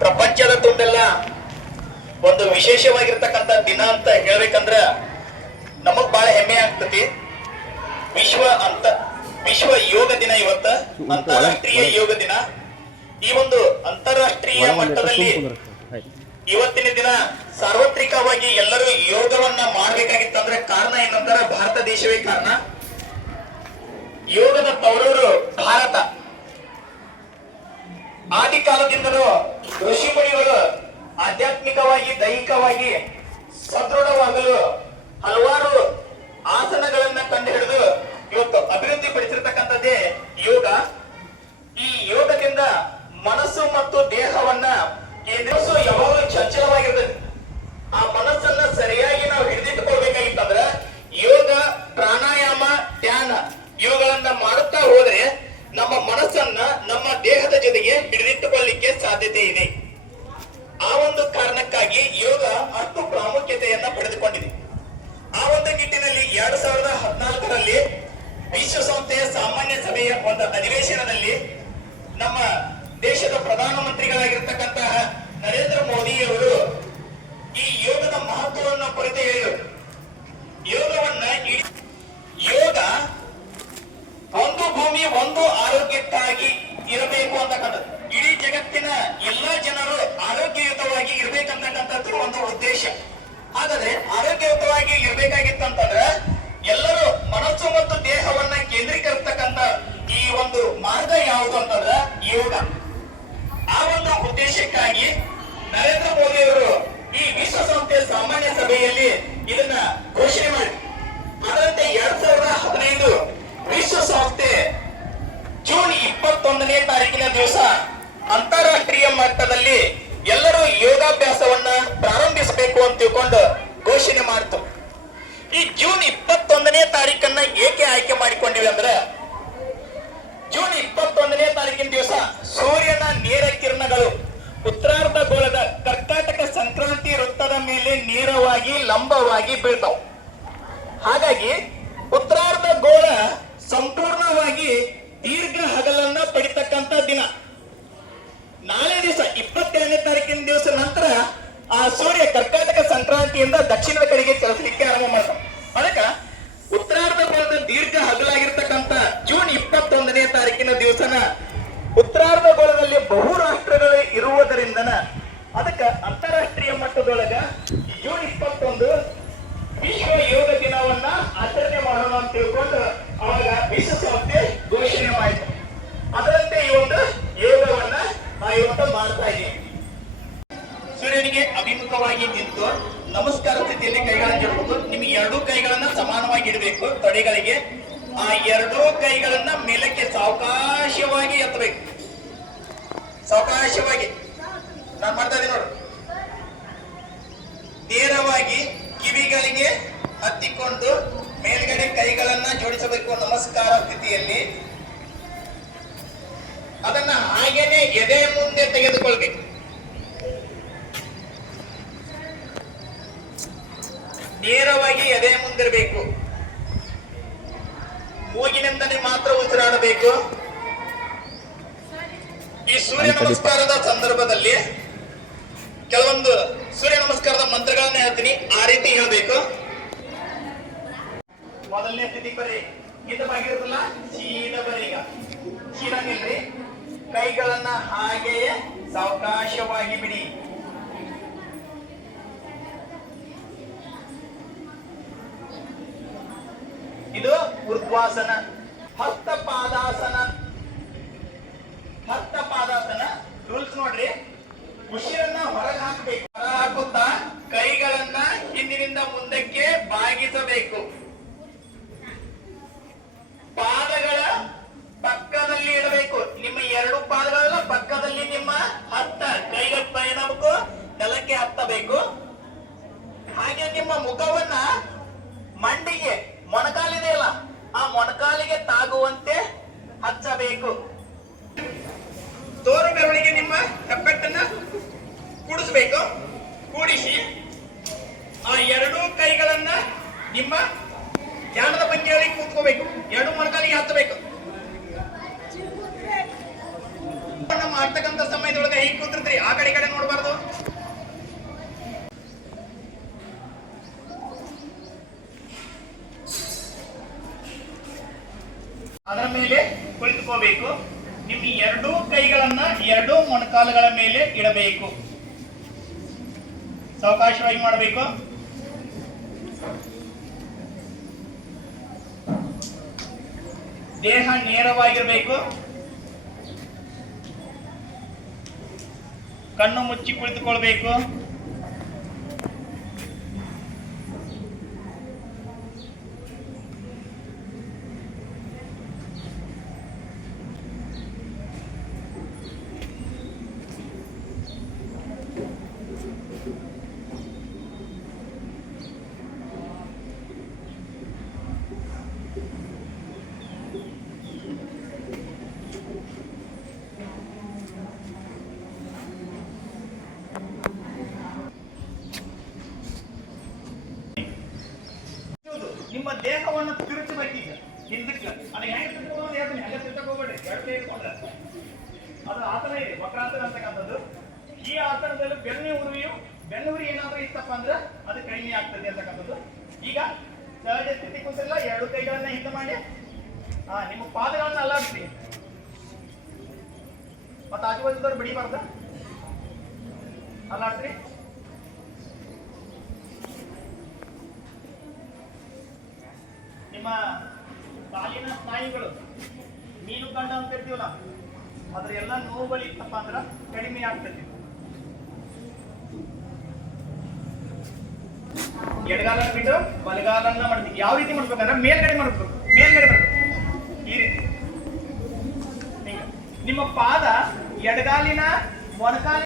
ಪ್ರಪಂಚದ ತುಂಬೆಲ್ಲ ಒಂದು ವಿಶೇಷವಾಗಿರ್ತಕ್ಕಂಥ ದಿನ ಅಂತ ಹೇಳ್ಬೇಕಂದ್ರ ನಮಗ್ ಬಹಳ ಹೆಮ್ಮೆ ಆಗ್ತತಿ. ವಿಶ್ವ ಯೋಗ ದಿನ ಇವತ್ತ, ಅಂತಾರಾಷ್ಟ್ರೀಯ ಯೋಗ ದಿನ. ಈ ಒಂದು ಅಂತಾರಾಷ್ಟ್ರೀಯ ಮಟ್ಟದಲ್ಲಿ ಇವತ್ತಿನ ದಿನ ಸಾರ್ವತ್ರಿಕವಾಗಿ ಎಲ್ಲರೂ ಯೋಗವನ್ನ ಮಾಡ್ಬೇಕಾಗಿತ್ತಂದ್ರೆ ಕಾರಣ ಏನಂದ್ರೆ ಭಾರತ ದೇಶವೇ ಕಾರಣ. ಯೋಗದ ತವರೂರು ಭಾರತ. ಆದಿ ಕಾಲದಿಂದಲೂ ಋಷಿ ಮುನಿಗಳು ಆಧ್ಯಾತ್ಮಿಕವಾಗಿ ದೈಹಿಕವಾಗಿ ಸದೃಢವಾಗಲು ಹಲವಾರು ಆಸನಗಳನ್ನ ಕಂಡು ಹಿಡಿದು ಇವತ್ತು ಅಭಿವೃದ್ಧಿ ಪಡಿಸಿರ್ತಕ್ಕಂಥದ್ದೇ ಯೋಗ. ಈ ಯೋಗದಿಂದ ಮನಸ್ಸು ಮತ್ತು ದೇಹವನ್ನ ಮನಸ್ಸು ಯಾವಾಗಲೂ ಚಂಚಲವಾಗಿರ್ತದೆ. ಆ ಮನಸ್ಸನ್ನ ಸರಿಯಾಗಿ ನಾವು ಹಿಡಿದಿಟ್ಟುಕೊಳ್ಬೇಕಾಗಿತ್ತಂದ್ರ ಯೋಗ, ಪ್ರಾಣಾಯಾಮ, ಧ್ಯಾನ ಇವುಗಳನ್ನ ಮಾಡುತ್ತಾ ಹೋದ್ರೆ ನಮ್ಮ ಮನಸ್ಸನ್ನ ನಮ್ಮ ದೇಹದ ಜೊತೆಗೆ ಹಿಡಿದಿಟ್ಟುಕೊಳ್ಳಲಿಕ್ಕೆ ಸಾಧ್ಯತೆ ಇದೆ. ಆ ಒಂದು ಕಾರಣಕ್ಕಾಗಿ ಯೋಗ ಅಷ್ಟು ಪ್ರಾಮುಖ್ಯತೆಯನ್ನ ಪಡೆದುಕೊಂಡಿದೆ. ಆ ಒಂದು ನಿಟ್ಟಿನಲ್ಲಿ 2014ರಲ್ಲಿ ವಿಶ್ವಸಂಸ್ಥೆಯ ಸಾಮಾನ್ಯ ಸಭೆಯ ಒಂದು ಅಧಿವೇಶನದಲ್ಲಿ ನಮ್ಮ ದೇಶದ ಪ್ರಧಾನಮಂತ್ರಿಗಳಾಗಿರ್ತಕ್ಕಂತಹ ನರೇಂದ್ರ ಮೋದಿಯವರು ಈ ಯೋಗದ ಮಹತ್ವವನ್ನು ಕುರಿತು ಹೇಳಿದರು. ಯೋಗವನ್ನ ಯೋಗ ಒಂದು ಭೂಮಿ ಒಂದು ಆರೋಗ್ಯಕ್ಕಾಗಿ ಇರಬೇಕು ಅಂತಕ್ಕಂಥದ್ದು. ಇಡೀ ಜಗತ್ತಿನ ಎಲ್ಲಾ ಜನರು ಆರೋಗ್ಯಯುತವಾಗಿ ಇರ್ಬೇಕಂತಕ್ಕಂಥದ್ದು ಒಂದು ಉದ್ದೇಶ. ಹಾಗಾದ್ರೆ ಆರೋಗ್ಯಯುತವಾಗಿ ಇರ್ಬೇಕಾಗಿತ್ತಂತಂದ್ರೆ ಎಲ್ಲರೂ ಮನಸ್ಸು ಮತ್ತು ದೇಹವನ್ನ ಕೇಂದ್ರೀಕರಿಸ್ತಕ್ಕಂಥ ಈ ಒಂದು ಮಾರ್ಗ ಯಾವುದು ಅಂತಂದ್ರೆ ಯೋಗ. ಆ ಒಂದು ಉದ್ದೇಶಕ್ಕಾಗಿ ನರೇಂದ್ರ ಮೋದಿ ಅವರು ಈ ವಿಶ್ವಸಂಸ್ಥೆಯ ಸಾಮಾನ್ಯ ಸಭೆಯಲ್ಲಿ ಇದನ್ನ ಘೋಷಣೆ ಮಾಡಿ ಅದರಂತೆ 2015 ವಿಶ್ವಸಂಸ್ಥೆ ಜೂನ್ 21ನೇ ತಾರೀಕಿನ ದಿವಸ ಅಂತಾರಾಷ್ಟ್ರೀಯ ಮಟ್ಟದಲ್ಲಿ ಎಲ್ಲರೂ ಯೋಗಾಭ್ಯಾಸವನ್ನ ಪ್ರಾರಂಭಿಸಬೇಕು ಅಂತ ತಿಳ್ಕೊಂಡು ಘೋಷಣೆ ಮಾಡಿತು. ಈ ಜೂನ್ 21ನೇ ತಾರೀಕನ್ನ ಏಕೆ ಆಯ್ಕೆ ಮಾಡಿಕೊಂಡಿವಿ ಅಂದ್ರೆ ಜೂನ್ 21ನೇ ತಾರೀಕಿನ ದಿವಸ ಸೂರ್ಯನ ನೇರ ಕಿರಣಗಳು ಉತ್ತರಾರ್ಧ ಗೋಳದ ಕರ್ಕಾಟಕ ಸಂಕ್ರಾಂತಿ ವೃತ್ತದ ಮೇಲೆ ನೇರವಾಗಿ ಲಂಬವಾಗಿ ಬೀಳ್ತಾವ. ಹಾಗಾಗಿ ಉತ್ತರಾರ್ಧ ಗೋಳ ಸಂಪೂರ್ಣವಾಗಿ ದೀರ್ಘ ಹಗಲನ್ನ ಪಡಿತಕ್ಕಂತ ದಿನ. ನಾಳೆ ದಿವಸ 22ನೇ ತಾರೀಕಿನ ದಿವಸ ನಂತರ ಆ ಸೂರ್ಯ ಕರ್ಕಾಟಕ ಸಂಕ್ರಾಂತಿಯಿಂದ ದಕ್ಷಿಣದ ಕಡೆಗೆ ಚಲಿಸಲಿಕ್ಕೆ ಆರಂಭ ಮಾಡ್ತಾವ. ಅದಕ್ಕ ಉತ್ತರಾರ್ಧ ಗೋಳದ ದೀರ್ಘ ಹಗಲಾಗಿರ್ತಕ್ಕಂಥ ಜೂನ್ 21ನೇ ತಾರೀಕಿನ ದಿವಸನ ಉತ್ತರಾರ್ಧ ಗೋಳದಲ್ಲಿ ಬಹು ರಾಷ್ಟ್ರಗಳು ಇರುವುದರಿಂದನ ಅದಕ್ಕ ಅಂತಾರಾಷ್ಟ್ರೀಯ ಮಟ್ಟದೊಳಗ ಜೂನ್ 21 ವಿಶ್ವ ಯೋಗ ದಿನವನ್ನ ಆಚರಣೆ ಮಾಡೋಣ ಅಂತ ತಿಳ್ಕೊಂಡು ಅವಾಗ ವಿಶ್ವಸಂಸ್ಥೆ ಘೋಷಣೆ ಮಾಡಿತು. ಅದರಂತೆ ಈ ಒಂದು ಯೋಗವನ್ನ ಇವತ್ತು ಮಾಡ್ತಾ ಇದ್ದೀವಿ. ಸೂರ್ಯನಿಗೆ ಅಭಿಮುಖವಾಗಿ ನಿಂತು ನಮಸ್ಕಾರ ಸ್ಥಿತಿಯಲ್ಲಿ ಕೈಗಳನ್ನು ಜೋಡಬೇಕು. ನಿಮಗೆ ಎರಡೂ ಕೈಗಳನ್ನ ಸಮಾನವಾಗಿ ಇಡಬೇಕು. ತೊಡೆಗಳಿಗೆ ಆ ಎರಡೂ ಕೈಗಳನ್ನ ಮೇಲಕ್ಕೆ ಸಾವಕಾಶವಾಗಿ ಎತ್ತಬೇಕು. ಸಾವಕಾಶವಾಗಿ ನಾನು ಮಾಡ್ತಾ ಇದ್ದೀನಿ ನೋಡು. ನೇರವಾಗಿ ಕಿವಿಗಳಿಗೆ ಹತ್ತಿಕೊಂಡು ಮೇಲ್ಗಡೆ ಕೈಗಳನ್ನ ಜೋಡಿಸಬೇಕು ನಮಸ್ಕಾರ ಸ್ಥಿತಿಯಲ್ಲಿ. ಅದನ್ನ ಹಾಗೇನೆ ಎದೆ ಮುಂದೆ ತೆಗೆದುಕೊಳ್ಬೇಕು. ನೇರವಾಗಿ ಎದೆ ಮುಂದಿರಬೇಕು. ಮೂಗಿನಿಂದಲೇ ಮಾತ್ರ ಉಸಿರಾಡಬೇಕು. ಈ ಸೂರ್ಯ ನಮಸ್ಕಾರದ ಸಂದರ್ಭದಲ್ಲಿ ಕೆಲವೊಂದು ಸೂರ್ಯ ನಮಸ್ಕಾರದ ಮಂತ್ರಗಳನ್ನ ಹೇಳ್ತೀನಿ, ಆ ರೀತಿ ಹೇಳ್ಬೇಕು. ಮೊದಲನೇ ಸ್ಥಿತಿ ಬರೀ ಹಿತವಾಗಿರುತ್ತಲ್ಲ, ಸೀದಾ ಬರೀ ಈಗ ಸೀದಾ ನಿಲ್ರಿ. ಕೈಗಳನ್ನ ಹಾಗೆಯೇ ಸಾವಕಾಶವಾಗಿ ಬಿಡಿ. ಇದು ಊರ್ಧ್ವಾಸನ. ಹಸ್ತಪಾದಾಸನ. ಹಸ್ತಪಾದಾಸನ ರೂಲ್ಸ್ ನೋಡ್ರಿ. ಉಸಿರನ್ನ ಹೊರಗೆ ಹಾಕಬೇಕು. ಹೊರ ಹಾಕುತ್ತಾ ಕೈಗಳನ್ನ ಹಿಂದಿನಿಂದ ಮುಂದಕ್ಕೆ ಬಾಗಿಸಬೇಕು. ಪಾದಗಳ ಪಕ್ಕದಲ್ಲಿ ಇಡಬೇಕು. ನಿಮ್ಮ ಎರಡು ಪಾದಗಳ ಪಕ್ಕದಲ್ಲಿ ನಿಮ್ಮ ಕೈಗಳ ಏನಾಗಬೇಕು, ನೆಲಕ್ಕೆ ಹತ್ತಬೇಕು. ಹಾಗೆ ನಿಮ್ಮ ಮುಖವನ್ನ ಮಂಡಿಗೆ, ಮೊಣಕಾಲಿದೆ ಅಲ್ಲ ಆ ಮೊಣಕಾಲಿಗೆ ತಾಗುವಂತೆ ಹಚ್ಚಬೇಕು. ತೋರು ಬೆರಳಿಗೆ ನಿಮ್ಮ ಹೆಬ್ಬೆಟ್ಟನ್ನ ಮೊಣಕಾಲುಗಳ ಮೇಲೆ ಇಡಬೇಕು. ಸಾವಕಾಶವಾಗಿ ಮಾಡಬೇಕು. ದೇಹ ನೇರವಾಗಿರಬೇಕು. ಕಣ್ಣು ಮುಚ್ಚಿ ಕುಳಿತುಕೊಳ್ಬೇಕು. ನಿಮ್ಮ ದೇಹವನ್ನು ತಿರುಚಬೇಕೀಗ ಹಿಂದಕ್ಕೆ. ಅದು ಹೆಂಗೆ ತಿಳ್ಕೊಳ್ಳೋದು ಹೇಳ್ತೀನಿ, ಹಂಗೆ ತಿಳ್ಕೊಂಡು ಹೋಗ್ಬೇಡಿ. ಎರಡು ಇಟ್ಕೊಂಡ್ರೆ ಅದು ಆಸನ ಇದೆ, ವಕ್ರಾಸನ ಅಂತಕ್ಕಂಥದ್ದು. ಈ ಆಸನದಲ್ಲಿ ಬೆನ್ನು ಉರಿ ಏನಾದ್ರೂ ಇತ್ತಪ್ಪ ಅಂದ್ರೆ ಅದು ಕಡಿಮೆ ಆಗ್ತದೆ ಅಂತಕ್ಕಂಥದ್ದು. ಈಗ ಸಹಜ ಸ್ಥಿತಿ ಕೂತಿಲ್ಲ, ಎರಡು ಕೈಗಳನ್ನ ಹಿಂದೆ ಮಾಡಿ ನಿಮ್ಮ ಪಾದಗಳನ್ನ ಅಲ್ಲಾಡಿಸಿ. ಮತ್ತೆ ಆಜುಬಾಜುದವ್ರು ಬಿಡಿಬಾರ್ದು, ಅಲ್ಲಾಡ್ರಿ. ನಿಮ್ಮ ಕಾಲಿನ ಸ್ನಾಯುಗಳು ಮೀನು ಕಂಡ ಅಂತ ಇರ್ತೀವಲ್ಲ, ಅದ್ರ ಎಲ್ಲ ನೋವುಗಳು ಇತ್ತಪ್ಪ ಅಂದ್ರೆ ಕಡಿಮೆ ಆಗ್ತದೆ. ಎಡಗಾಲನ್ನ ಬಿಟ್ಟು ಬಲಗಾಲನ್ನ ಮಾಡ್ತೀವಿ. ಯಾವ ರೀತಿ ಮಾಡ್ಬೇಕಂದ್ರೆ ಮೇಲ್ಗಡೆ ಮಾಡ್ಬೇಕು, ಮೇಲ್ಗಡೆ ಬರ್ಬೇಕು ಈ ರೀತಿ. ನಿಮ್ಮ ಪಾದ ಎಡಗಾಲಿನ ಮೊಣಕಾಲ